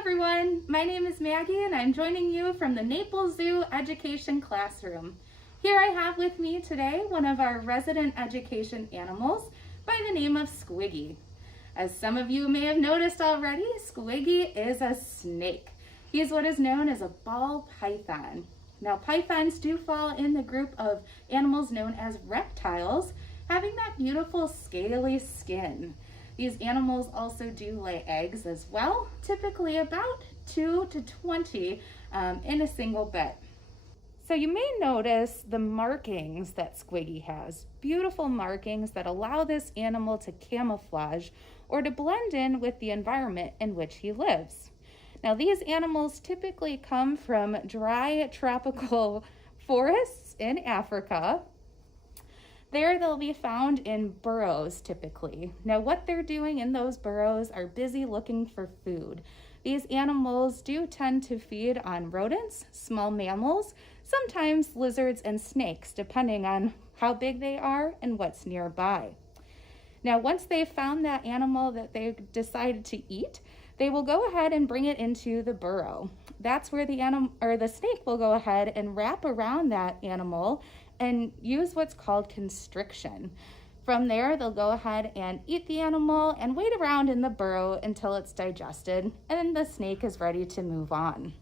everyone, my name is Maggie and I'm joining you from the Naples Zoo Education Classroom. Here I have with me today one of our resident education animals by the name of Squiggy. As some of you may have noticed already, Squiggy is a snake. He is what is known as a ball python. Now pythons do fall in the group of animals known as reptiles, having that beautiful scaly skin. These animals also do lay eggs as well, typically about 2 to 20 in a single bed. So you may notice the markings that Squiggy has, beautiful markings that allow this animal to camouflage or to blend in with the environment in which he lives. Now these animals typically come from dry tropical forests in Africa. There they'll be found in burrows typically. Now what they're doing in those burrows are busy looking for food. These animals do tend to feed on rodents, small mammals, sometimes lizards and snakes, depending on how big they are and what's nearby. Now once they've found that animal that they've decided to eat, they will go ahead and bring it into the burrow. That's where the snake will go ahead and wrap around that animal and use what's called constriction. From there, they'll go ahead and eat the animal and wait around in the burrow until it's digested and the snake is ready to move on.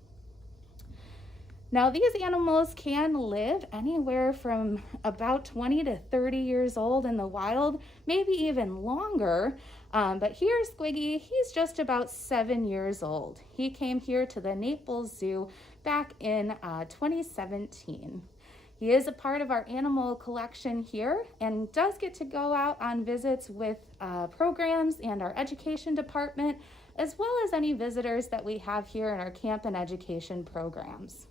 Now these animals can live anywhere from about 20 to 30 years old in the wild, maybe even longer. But here Squiggy, he's just about 7 years old. He came here to the Naples Zoo back in 2017. He is a part of our animal collection here and does get to go out on visits with programs and our education department, as well as any visitors that we have here in our camp and education programs.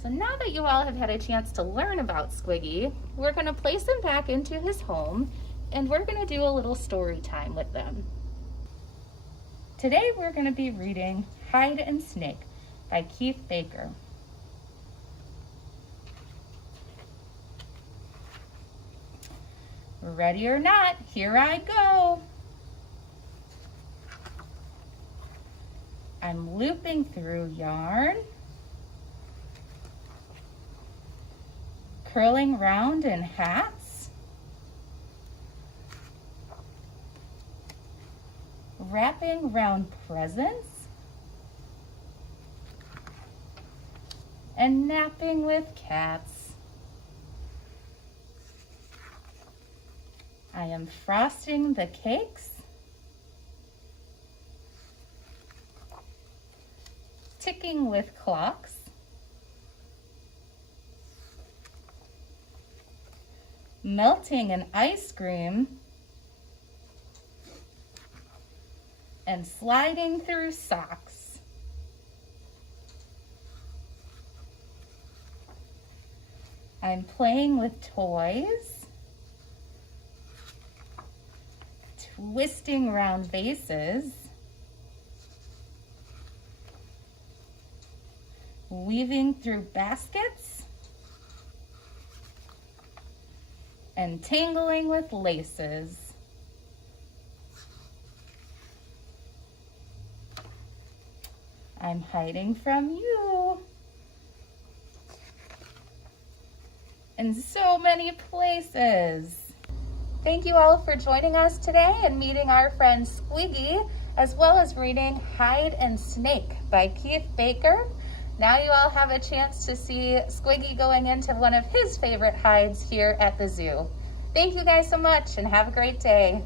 So now that you all have had a chance to learn about Squiggy, we're going to place him back into his home and we're going to do a little story time with them. Today we're going to be reading Hide and Snake by Keith Baker. Ready or not, here I go. I'm looping through yarn, curling round in hats, wrapping round presents, and napping with cats. I am frosting the cakes, ticking with clocks, melting an ice cream, and sliding through socks. I'm playing with toys, twisting round vases, weaving through baskets, and tangling with laces. I'm hiding from you in so many places. Thank you all for joining us today and meeting our friend Squiggy, as well as reading Hide and Snake by Keith Baker. Now you all have a chance to see Squiggy going into one of his favorite hides here at the zoo. Thank you guys so much and have a great day.